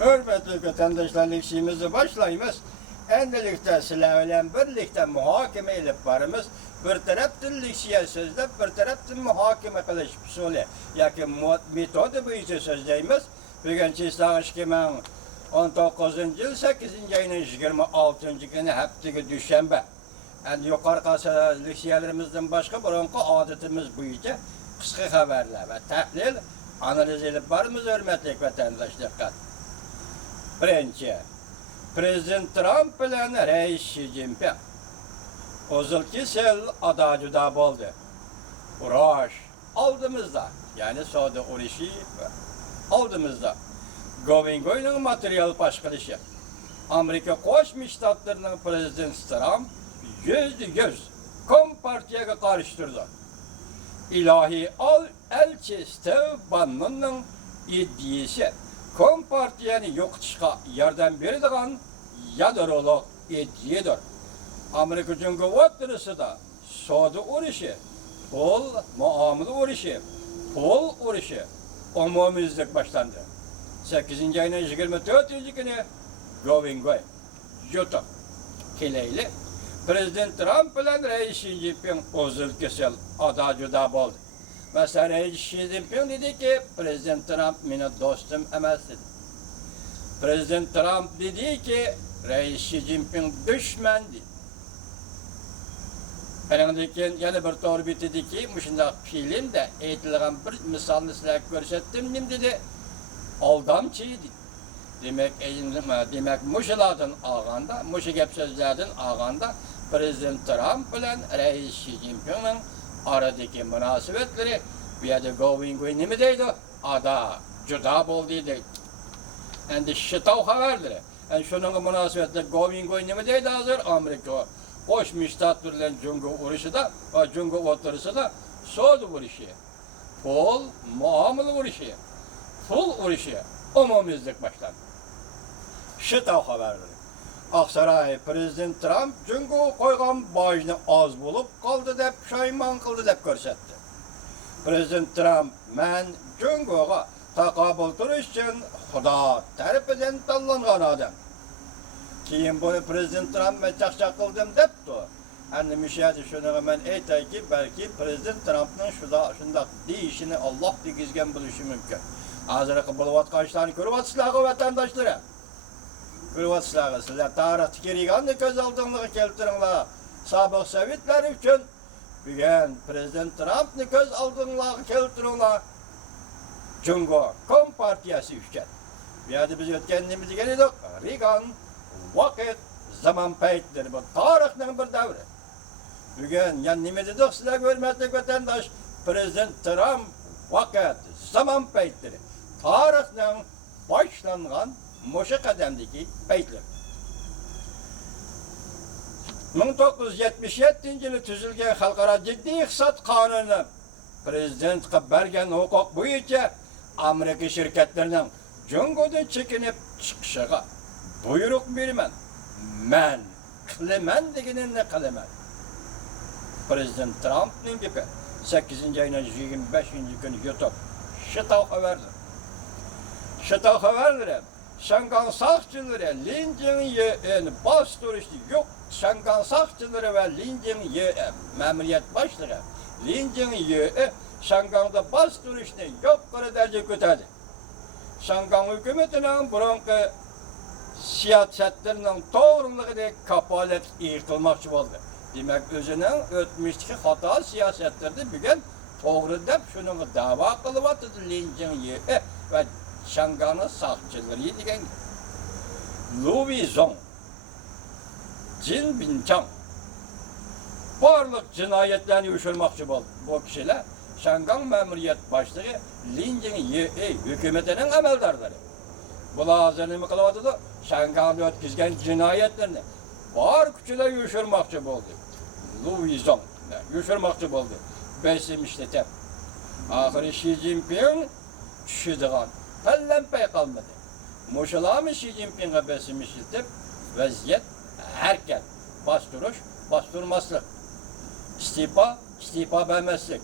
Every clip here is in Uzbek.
Hürmetli vatandaşlar işimizi başlayımız. Endilikte silahla birlikte muhakeme edip varımız. Bir taraftan liksiye sözde, bir taraftan muhakeme kılış usulü. Yaki metodu boyunca sözleyimiz. Bugün çizdiği 2019 yıl 8. ayının 26. günü haftaki düşenbe. Yani yukarı liksiyelerimizden başka burunki adetimiz boyunca kısa haberler ve tahlil analiz edip varımız hürmetli vatandaşlar. Birinci, Prezident Trump bilen Reis Xi Jinping. Ozulki sel ada oldu. Uğraş aldığımızda, yani Suudi Uruşi aldığımızda. Govingoy'un materyal başkılışı. Amerika Koşmuş Ştatlarının Prezident Trump %100 Kompartiyaga karıştırdı. İlahi elçi Steve Bannon'un iddiası. Kompartiyanı yo'qotishga yordam beradigan yadrolog iddiyadir. Amerika Cumhuriyeti o'rtasida savdo urushi, pul muomala urushi, pul urushi umumiylik boshlandi. 8. ayning 24 kuni Govingoy YouTube kelayli Prezident Trump bilan Reis Xi Jinping o'zil kesal juda bo'ldi. Mesela Reis Xi Jinping dedi ki, Prezident Trump benim dostum emas dedi. Prezident Trump dedi ki, Reis Xi Jinping düşman dedi. Anandaki yana bir to'g'ri dedi ki, shunday filmda aytilgan bir misolni sizlarga ko'rsatdim dedi. Aldamchi dedi. Demek muşlardan olganda, mush gap so'zlardan olganda Prezident Trump bilan Reis Xi Jinping'ning aradaki münasebetleri bir yerde Govingoy nima deydi? Ada juda bo'ldi deydi. Endi shitav xabarlari. Yani şunun münasebetleri Govingoy nima deydi hozir? Amerika Qo'shma Shtatlar bilan Jungo urushida va Jungo o'rtasida savdo urushi, pul muomala urushi, pul urushi umumiylik boshlandi. Shitav xabarlari. Aksaray Prezident Trump Jungo qo'ygan bojni oz bo'lib qoldi deb pushaymon qildi deb ko'rsatdi. Prezident Trump men Jungoga taqobil turish uchun Xudo tarafidan tanlangan odam. Keyin bu Prezident Trump men chaqchaq qildim debdi. Endi mishadi shuni men aytayki, balki Prezident Trumpning shundoq deyishini Alloh tegizgan bo'lishi mumkin. Hozirgi bo'layotgan ishlarni ko'ryapsizlar vatandoshlar. Kırvatsızlar, sizler tarih kiriganını göz aldığını keltirinler. Sabık Sovyetler için bugün Prezident Trump'ını göz aldığını keltirinler. Jungo Kompartiyası üçgen. Bir adı biz ötkenliğimizi geliyoruz. Reagan, vakit, zaman peyitleri. Bu tarihinin bir devri. Bugün yani ne dedik sizler görmezlik vatandaş? Prezident Trump, vakit, zaman peyitleri. Tarihinin başlanğan Moşa kademdeki peytler. 1977 yılı tüzülgen Halkara Ciddi İktisat Kanunu Prezident'e bergen hukuk boyunca Amerika şirketlerinin Jungo'dan çekinip çıkışıga buyruk vermen. Men kılemen degenin ne kılemen. Prezident Trump'ın gibi 8. ayının 25. günü YouTube şıtav haberler. Şıtav haberler. Şangan sakçıları Lincoln bastırıştı yok. Şangan sakçıları ve Lincoln memuriyet başlığı Lincoln Şangan'da bastırıştı yok kadar derece kötüydü. Şangan hükümetinin burunki siyasetlerinin doğruluğuna kapalet yıkılmakçı oldu. Demek özünün ötmüşteki hata siyasetlerinde bugün doğru deyip şunu dava kılıp atdı Lincoln ve Şangan'ın sakçıları degan Louis Zong, Jin Binchang barlık cinayetlerini uyuşturmakçı oldu. Bu kişiler Şangan memuriyet başlığı Lincoln hükümetinin ameldarları. Bunlar hazırlığı mı kılavatı Şangan'da ötkizgen cinayetlerini var küçüler uyuşturmakçı oldu. Louis Zong uyuşturmakçı oldu. Besim işletip. Ahırı Xi Jinping düşüdüğün pellenpey kalmadı. Muşalamı Xi Jinping'e besim işletip vaziyet herkes bastırmazlık. İstifa vermezlik.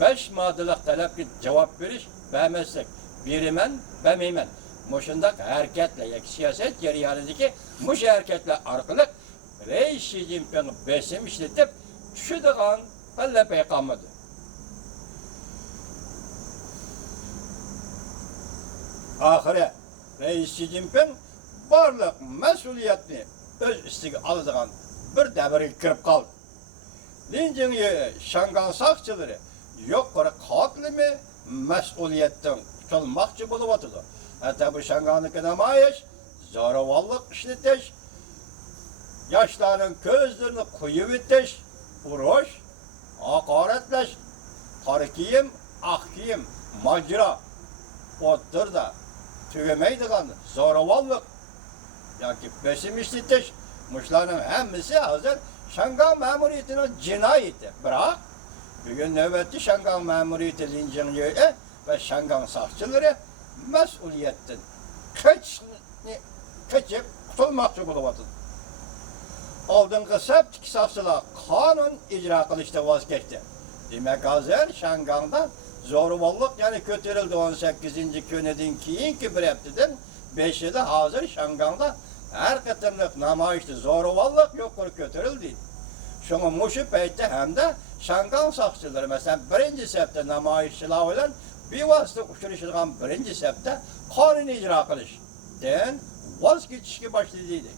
5 maddelik talep cevap veriş vermezlik. Birimen, vermeymen. Muşundak hareketle, siyaset jarayonidagi mush hareketler arkalık Reis Xi Jinping besim işletip tushadigan palla payqalmadi. Ahire Reis Xi Jinping barliq mas'uliyatni o'z ustiga oladigan bir davrga kirib qoldi. Linjingyi Shangang saqchilari yuqori qatlimi mas'uliyatdan qutulmoqchi bo'lyapti. Hatta bu Shangangdagi namoyish zo'ravonlik ishlatish, yoshlarning ko'zlarini qo'yib etish, urush, haqoratlash, qora kiyim, oq kiyim, majra o'ttirda tugamaydigan zo'ravonlik yoki besim ishlatish, mushlarning hammasi hozir Shangang ma'muriyatining jinoyati. Biroq bugun navbatda Shangang ma'muriyati Linjingyi va Shangang saqchilari mas'uliyatdan qochib qutulmoqchi bo'lyapti. Oldingi saptik saqchilar qonun ijro qilishda voz kechdi. Demak, hozir Shangangda zo'ravonlik yana ko'tarildi 18-kunidan keyingi bir haftadan 5-ida hozir Shangangda har qatorliq namoyishda zo'ravonlik yuqori ko'tarildi. Shunga mushu paytda hamda Shangang saqchilari masalan 1-safda namoyishchilar bilan bevosita uchrashadigan 1-safda qonun ijro qilishdan voz kechishga boshlaydi.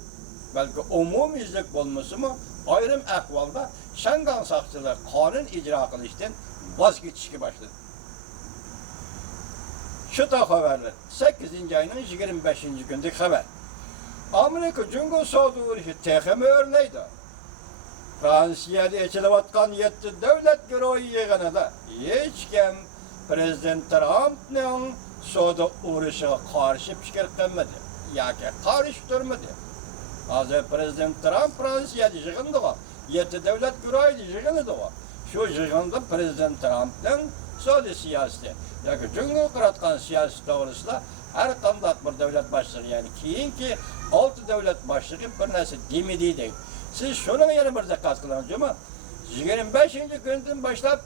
Balki umumiylik bo'lmasimi, ayrim ahvolda Shangang saqchilari qonun ijro qilishdan voz kechishga boshladi. Şu da xabarlar 8-ayning 25-kundagi xabar. Amerika Jungo savdo urushi texmi o'rlaydi. Fransiyada echilayotgan 7 davlat guruhi yig'inida hech kim Prezident Trumpning savdo urushiga qarshi fikr qilmadi yoki qarshi turmadi. Hozir Prezident Trump Fransiyada yig'indi bor. 7 davlat guruhi yig'inida bor. Shu yig'inda Prezident Trumpning savdo siyosati yoki Jungo qilayotgan siyosat to'g'risida har qanday bir davlat boshlig'i, ya'ni keyingi 6 davlat boshlig'i bir narsa demadi deydi. Siz shuni yana bir diqqat qiling-jimi? 25-kundan boshlab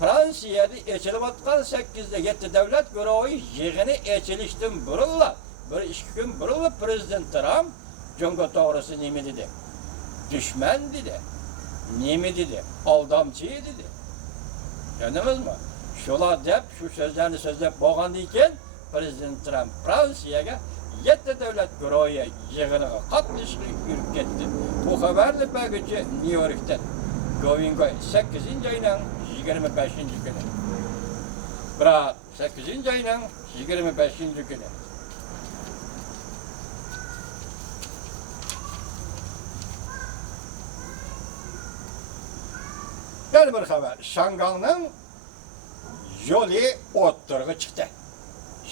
Fransiyada echilayotgan 8-7 davlat guruhi yig'ini echilishdan burunlab, 1-2 kun burunlab Prezident Trump Jungo to'g'risida nima dedi? Dushman dedi. Nima dedi? Aldamchi dedi. Anladingizmi? Shular deb, shu so'zlarni so'zlab bo'lgandan keyin Prezident Trump Fransiyaga 7 davlat guruhi yig'iniga qatnashishga yurib ketdi. Bu xabarni bag'achi Nyu-Yorkdan Govingoy 8-ayning 25-kuni. Biroq 8-ayning 25-kuni. Yana bir xabar. Shangangning yo'li o'ttirg'i chiqdi.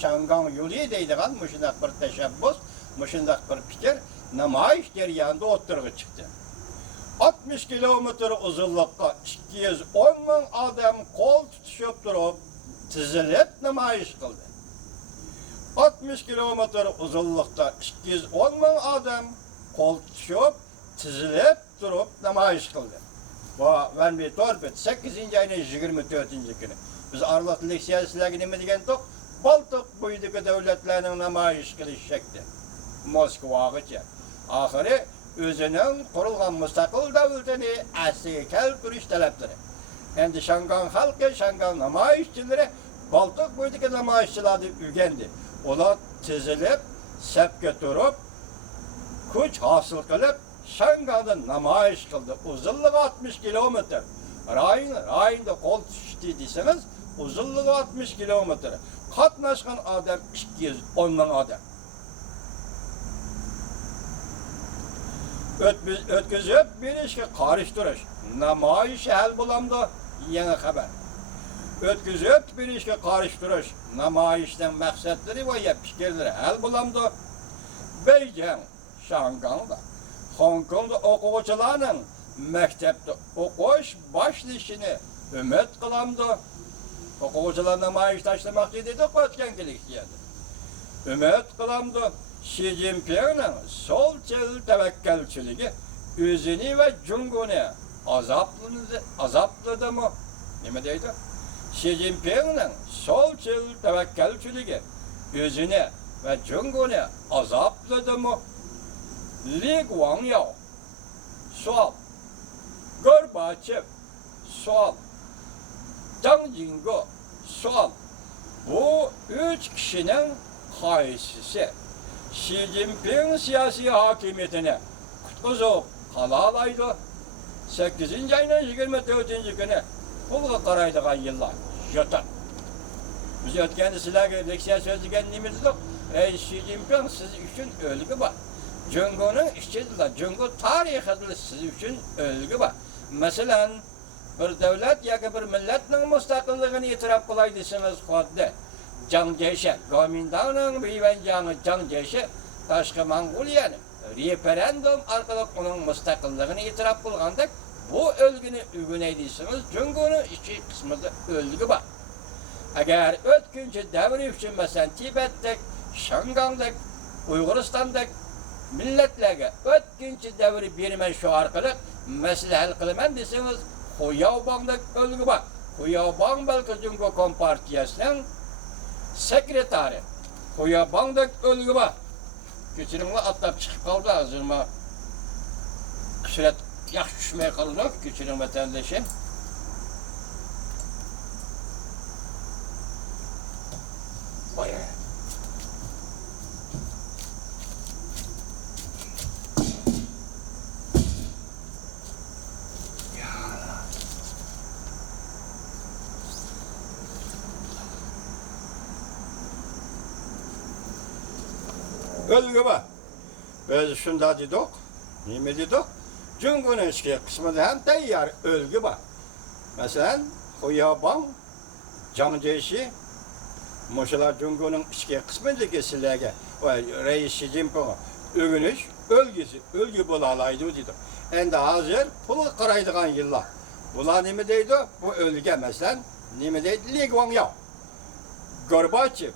Shangang yo'li deydigan mushundaq bir tashabbus, mushundaq bir fikr namoyish jarayonida o'ttirg'i chiqdi. 60 kilometr uzunlikqa 210 ming odam qo'l tutishib turib, tizilib namoyish qildi. 60 kilometr uzunlikda 210 ming odam qo'l tutishib, tizilib turib namoyish qildi. Va Vanbi Torbet 8-ayning 24-kuni. Biz aralıq siyasiyalarga nima degandik? Baltiq bo'yidagi davlatlarning namoyish qilish shakli. Moskvagacha. Oxiri o'zining qurilgan mustaqil davlatini asliga keltirish talablari. Endi Shangang xalqi, Shangang namoyishchilari Baltiq bo'yidagi namoyishchilarni o'rgandi. Ular tizilib, safga turib, kuch hosil qilib, Shangangda namoyish qildi. Uzunligi 60 kilometr. Rayonda qo'l tutishdi desangiz, uzunligi 60 kilometr. Qatnashgan odam 210 ming odam. O'tkazib berishga qarshi turish. Namoyish hal bo'lamdi, yangi xabar. O'tkazib berishga qarshi turish. Namoyishdan maqsadlari va fikrlari hal bo'lamdi. Beijing, Shangangda, Hong Kongda o'quvchilarning maktabda o'qish boshlashini umid qilamdi. O'quvchilar namoyish tashlamoqchi dedi, qo'tgan kelishdi. Umid qilamdi. Xi Jinpingning so'lchil tavakkalchiligi o'zini va Jungoni azobladimi? Nima deydi? Xi Jinpingning so'lchil tavakkalchiligi özünü ve Cungunu azapladı mı? Li Guangyao sual, Gorbaçev sual, Zhang Jinggo sual. Bu üç kişinin haysisi Xi Jinping siyasi hakimiyetine kutkuzu kalalaydı. 8. ayının 24. günü pulga qaraydigan yıllar yotar. Biz ötkende sizlerge leksiya sözlegenliğimiz yok. Xi Jinping siz üçün ölgü var. Cungo'nun işçidir. Cungo tarihidir siz üçün ölgü var. Mesela bir devlet ya bir milletin müstakillığını itiraf kılay deseniz kodde. Zhang Jieshi, Kuomintang'ın beyvencanı Zhang Jieshi, Taşkı Mongolya'nın referandum arkalık onun müstakillığını itiraf kılgandık. Bu ölgünü ügüne deyseniz Cungo'nun işçi kısmında ölgü var. Eğer ötkünçü devri için mesela Tibet'tek, Şangang'dak, Uyguristan'dak milletlerge ötkünçü devri birmen şu arkalık mesele hal kılman deseniz Hu Yaobang'dak ölgü var. Hu Yaobang belki Cungo Kompartiyası'nın sekreteri. Hu Yaobang'dak ölgü var. Geçirimle atlap çıkıp kaldı ağzıma. Süret yaş düşmeye kalacak geçirim vatandaşım. Bayağı. Ölgü var. Biz şunda dedik, nime dedik? Cungo'nun işki kısmında hem tayyar ölgü var. Mesela Hu Yaobang, Zhang Jieshi, Moşalar Cungo'nun işki kısmındaki sizlerge Reis Xi Jinping'e övünüş, ölgü bulalaydı dedik. Endi hazır pul qaraydigan yıllar. Bular nime deydi? Bu ölgü mesela nime deydi? Li Guangyao, Gorbaçev,